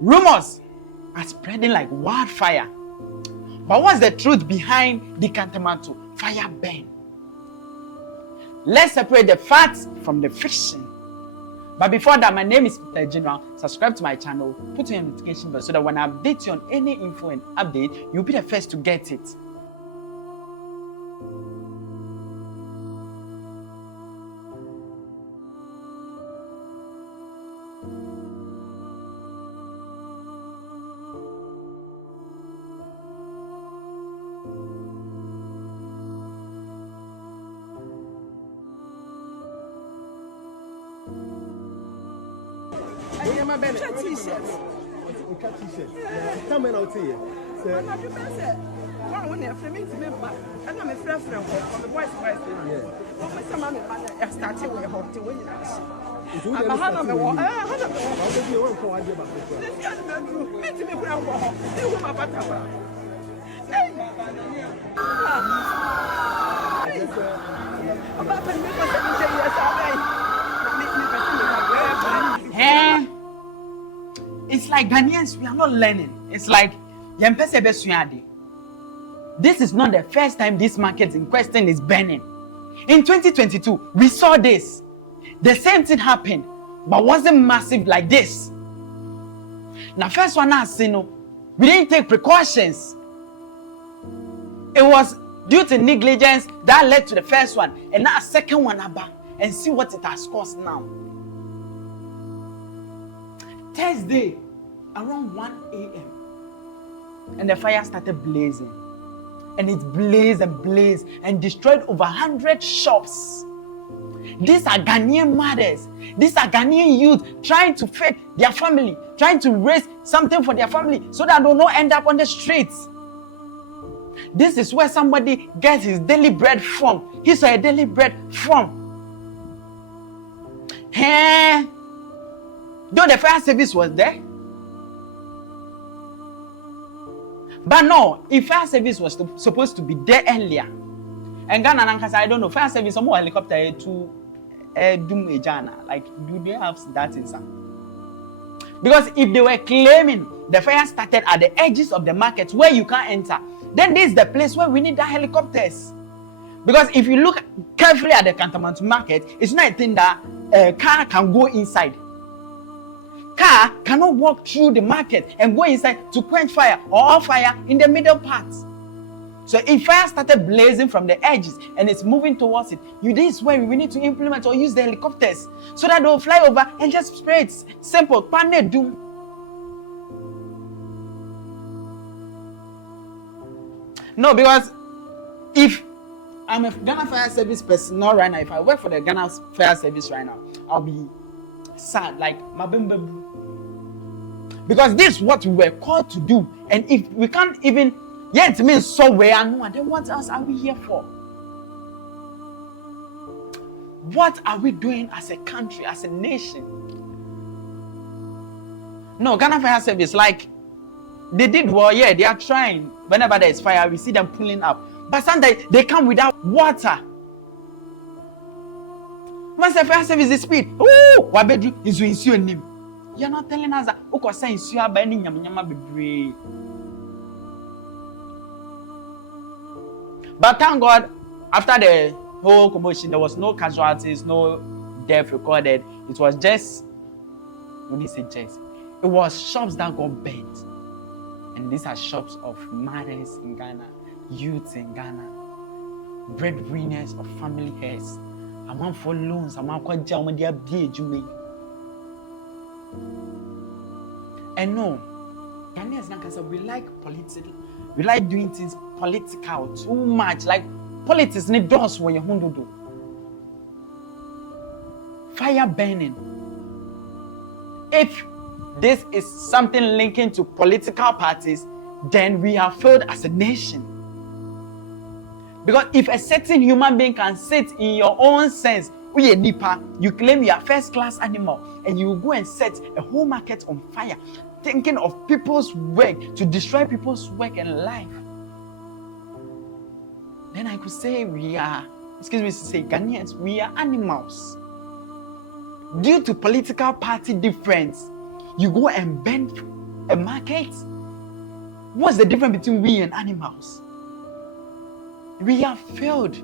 Rumors are spreading like wildfire. But what's the truth behind the Kantamanto fire burn? Let's separate the facts from the fiction. But before that, my name is Peter General. Subscribe to my channel, put on your notification bell so that when I update you on any info and update, you'll be the first to get it. T-shirts. Come out here. I'm not sure. One when you're filming to me, and I'm a friend from the boys' wife. Some man started with a hot to win. I'm a hand on the wall. I'll give you one for idea about this. This guy's bedroom. It's me for a wall. You will have a tapa. About the It's like Ghanaians, we are not learning. It's like this is not the first time this market in question is burning. In 2022, we saw this. The same thing happened, but wasn't massive like this. Now, first one I seen, we didn't take precautions. It was due to negligence that led to the first one, and now a second one about, and see what it has caused now. Thursday, around 1 a.m., and the fire started blazing. And it blazed and blazed and destroyed over 100 shops. These are Ghanaian mothers. These are Ghanaian youth trying to feed their family, trying to raise something for their family so that they will not end up on the streets. This is where somebody gets his daily bread from. He saw a daily bread from. Though the fire service was there. But no, if fire service was supposed to be there earlier, and Ghana, I don't know, fire service, some more helicopter to doom ejana. Like, do they have that in some? Because if they were claiming the fire started at the edges of the market where you can't enter, then this is the place where we need the helicopters. Because if you look carefully at the Kantamanto Market, it's not a thing that a car can go inside. Car cannot walk through the market and go inside to quench fire or off fire in the middle part. So if fire started blazing from the edges and it's moving towards it, this is where we need to implement or use the helicopters so that they'll fly over and just spray it. Simple. Pane doom. No, because if I'm a Ghana Fire Service personnel right now, if I work for the Ghana Fire Service right now, I'll be sad, like Mabembe. Because this is what we were called to do. And if we can't even yet mean so we are no, then what else are we here for? What are we doing as a country, as a nation? No, Ghana Fire Service, like they did well, yeah, they are trying. Whenever there is fire, we see them pulling up. But sometimes they come without water. Once the fire service is speed, what bedroom is your name? You're not telling us that okay, saying you are burning yama be. But thank God, after the whole commotion, there was no casualties, no death recorded. It was just, when they say just, it was shops that got burnt. And these are shops of mothers in Ghana, youths in Ghana, breadwinners of family heads. I'm on for loans, I'm on quite down when they are big. And no, Ghanaians like I said, we like politics, we like doing things political too much. Like politics need doors when you do. Fire burning. If this is something linking to political parties, then we have failed as a nation. Because if a certain human being can sit in your own sense, you claim you are first-class animal, and you go and set a whole market on fire, thinking of people's work, to destroy people's work and life. Then I could say we are, Ghanaians, we are animals. Due to political party difference, you go and bend a market? What's the difference between we and animals? We have failed.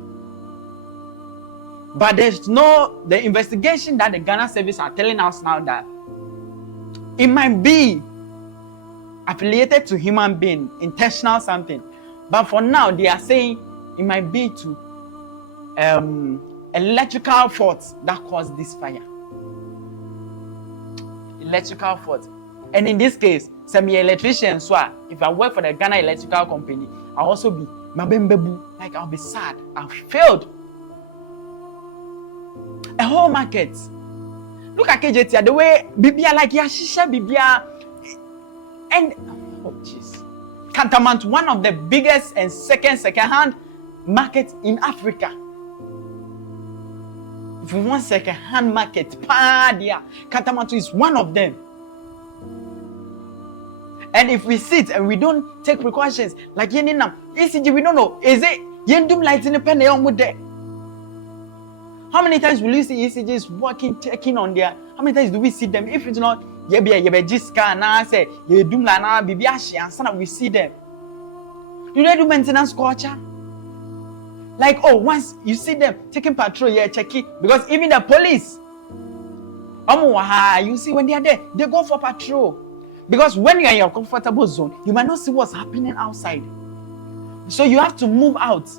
But there's no, the investigation that the Ghana service are telling us now that it might be affiliated to human being, intentional something. But for now, they are saying it might be to electrical faults that caused this fire. Electrical fault. And in this case, some electrician, so if I work for the Ghana Electrical Company, I'll also be mabembebu, like I'll be sad. I've failed. A whole market. Look at KJT, the way Bibia like Yashisha Bibia. And oh jeez. Kantamanto, one of the biggest and second-hand markets in Africa. If we want second-hand market, Kantamanto is one of them. And if we sit and we don't take precautions, like Yeninam, ECG, we don't know. Is it Yendum lights in the pen? How many times will you see ECGs working, checking on there? How many times do we see them? If it's not, Jiska, now say, Yedum Lana, Bibiashi, and son, we see them. Do they do maintenance culture? Like, oh, once you see them taking patrol, check it. Because even the police, you see when they are there, they go for patrol. Because when you are in your comfortable zone, you might not see what's happening outside. So you have to move out.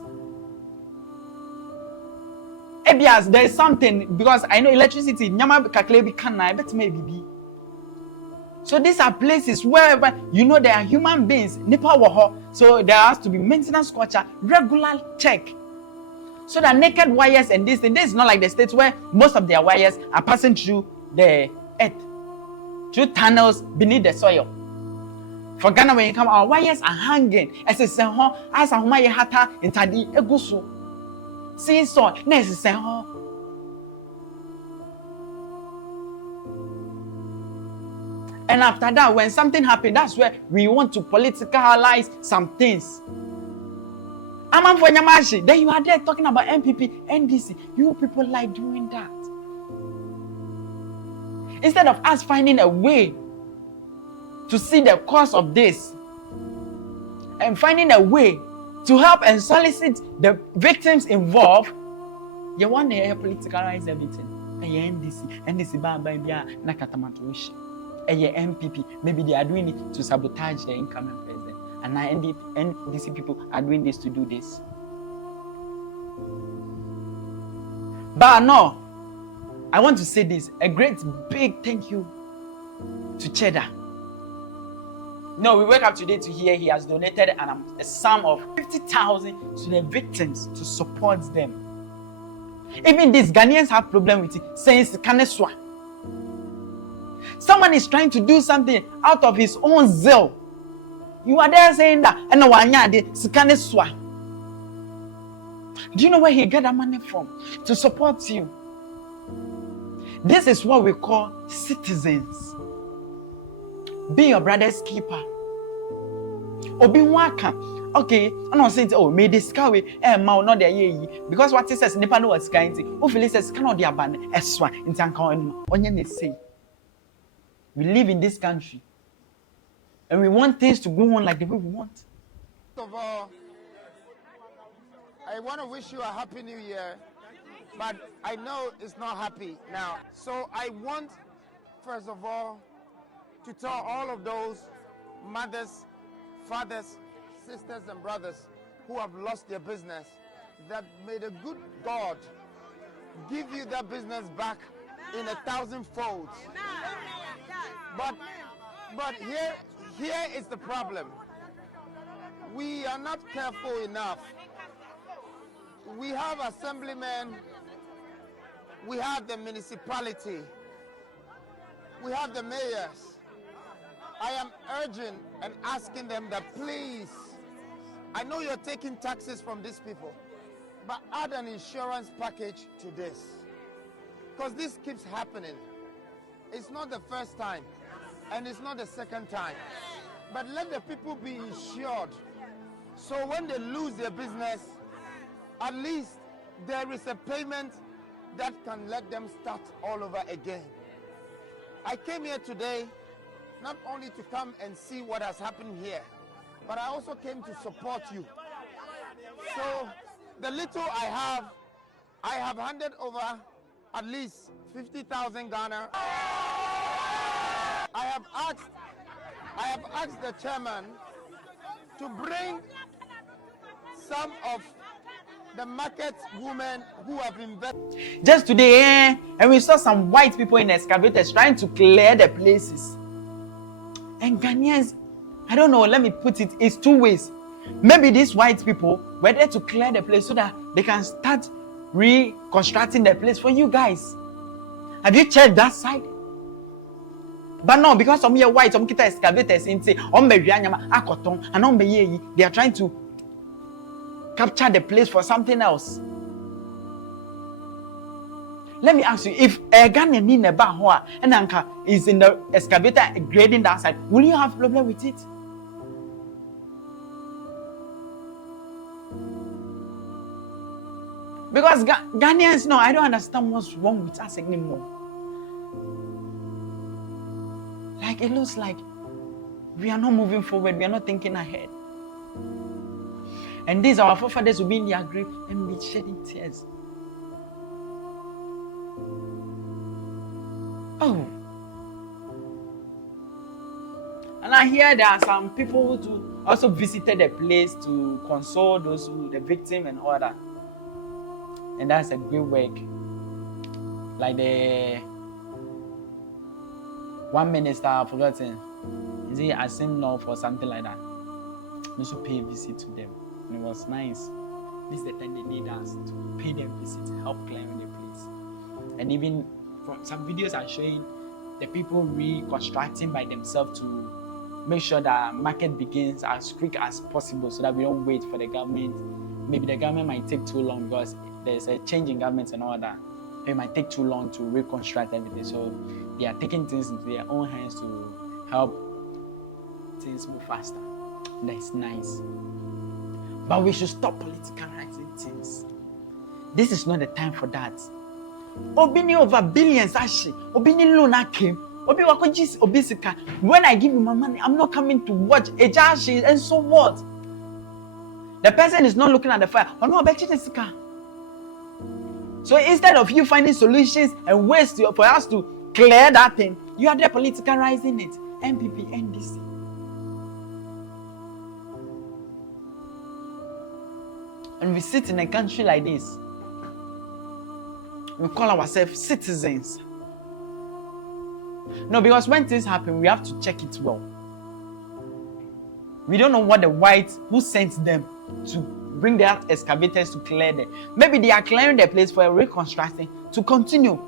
Ebias, there is something, because I know electricity, so these are places wherever you know there are human beings, so there has to be maintenance culture, regular check. So that naked wires and this is not like the States where most of their wires are passing through the earth, through tunnels beneath the soil. For Ghana, when you come, our wires are hanging. As I say, as a homa hata intadi egusu. See so, necessary. And after that, when something happened, that's where we want to politicalize some things. Then you are there talking about MPP, NDC. You people like doing that. Instead of us finding a way to see the cause of this and finding a way to help and solicit the victims involved, you want to politicalize everything. NDC, MPP, maybe they are doing it to sabotage the incoming president. And now NDC people are doing this to do this. But no, I want to say this, a great big thank you to Cheddar. No, we wake up today to hear he has donated a sum of 50,000 to the victims to support them. Even these Ghanaians have problem with it, saying it's Kaneswa. Someone is trying to do something out of his own zeal. You are there saying that, and Kaneswa. Do you know where he got that money from? To support you. This is what we call citizens. Be your brother's keeper. Obi waka. Okay, I'm not saying, oh, may this car way, not there ye. Because what it says, Nipa no what's kind of, oh, Phyllis says, cannot be a ban, eswa, in Tanka, on say. We live in this country. And we want things to go on like the way we want. First of all, I want to wish you a happy new year. But I know it's not happy now. So I want, first of all, to tell all of those mothers, fathers, sisters, and brothers who have lost their business that may the good God give you that business back in 1,000 folds. But here is the problem. We are not careful enough. We have assemblymen, we have the municipality, we have the mayors. I am urging and asking them that please, I know you're taking taxes from these people, but add an insurance package to this. Because this keeps happening. It's not the first time, and it's not the second time. But let the people be insured, so when they lose their business, at least there is a payment that can let them start all over again. I came here today not only to come and see what has happened here, but I also came to support you. So the little I have handed over at least 50,000 Ghana. I have asked the chairman to bring some of the market women who have invested. Just today, and we saw some white people in excavators trying to clear the places. And Ghanaians, I don't know, let me put it, it's two ways. Maybe these white people were there to clear the place so that they can start reconstructing the place for you guys. Have you checked that side? But no, because some here white, some kita excavators in say, they are trying to capture the place for something else. Let me ask you, if a Ghanaian in a bar and Anka is in the excavator grading that side, will you have problem with it? Because Ghanaians, no, I don't understand what's wrong with us anymore. Like, it looks like we are not moving forward, we are not thinking ahead. And these our forefathers will be in their grave and be shedding tears. Oh. And I hear there are some people who also visited the place to console those who, the victim and all that. And that's a great work. Like the one minister, I've forgotten, is it Asim North or something like that? We should pay a visit to them. And it was nice. This is the time they need us to pay them visit to help clearing the place. And even from some videos are showing the people reconstructing by themselves to make sure that market begins as quick as possible so that we don't wait for the government. Maybe the government might take too long because there's a change in governments and all that. It might take too long to reconstruct everything. So they are taking things into their own hands to help things move faster. That's nice. But we should stop politicalizing things. This is not the time for that. Obini over billions, actually. Obini loan came. Obi wakojis obisika. When I give you my money, I'm not coming to watch Ejashi and so what? The person is not looking at the fire. Oh no, so instead of you finding solutions and ways for us to clear that thing, you are there politicalizing it. MPP, NDC. And we sit in a country like this. We call ourselves citizens. No, because when things happen, we have to check it well. We don't know what the whites who sent them to bring their excavators to clear them. Maybe they are clearing the place for a reconstruction to continue.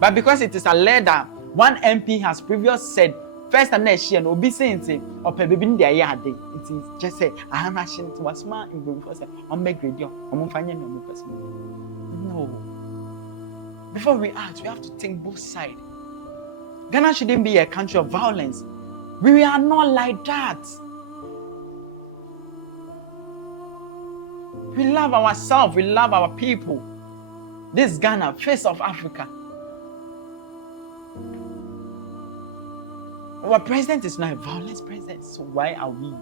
But because it is a letter, one MP has previously said, first time next year, no be saying or baby in the year day. It is just say, I am ashamed to was smart in going for say, on make radio, on finding your person. No. Before we act, we have to think both sides. Ghana shouldn't be a country of violence. We are not like that. We love ourselves, we love our people. This Ghana, face of Africa. Our president is not a violent president, so why are we,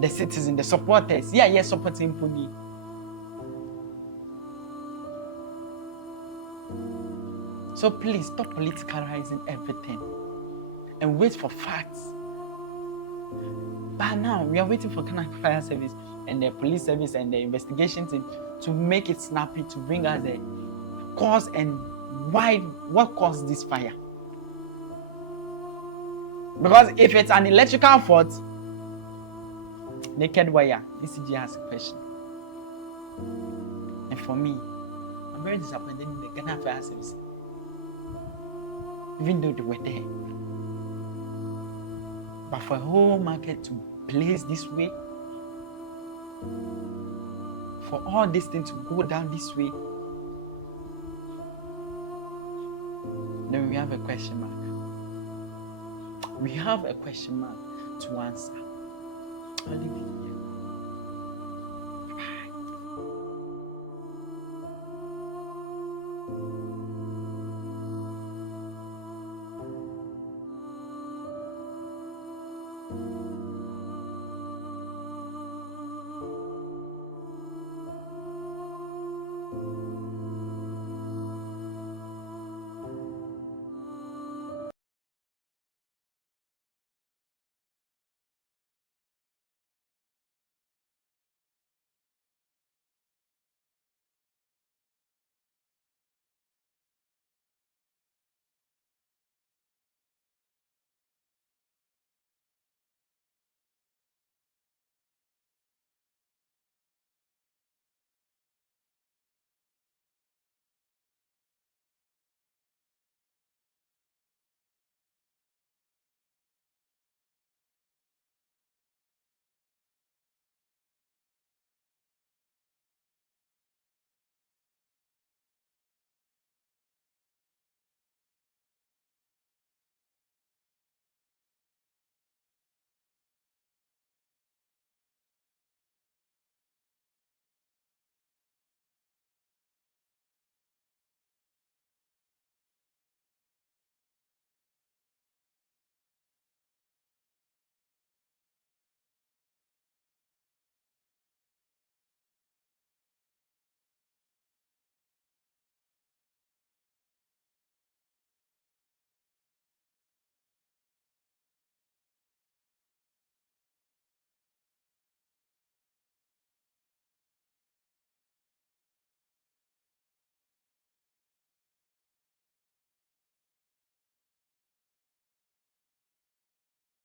the citizens, the supporters, supporting Puni? So please stop politicalizing everything and wait for facts. But now we are waiting for Ghana Fire Service and the police service and the investigation team to make it snappy, to bring us the cause and what caused this fire. Because if it's an electrical fault, naked wire, ECG has a question. And for me, I'm very disappointed in the Ghana Fire Service. Even though they were there. But for a whole market to blaze this way, for all these things to go down this way, then we have a question mark. We have a question mark to answer. I'll leave it here.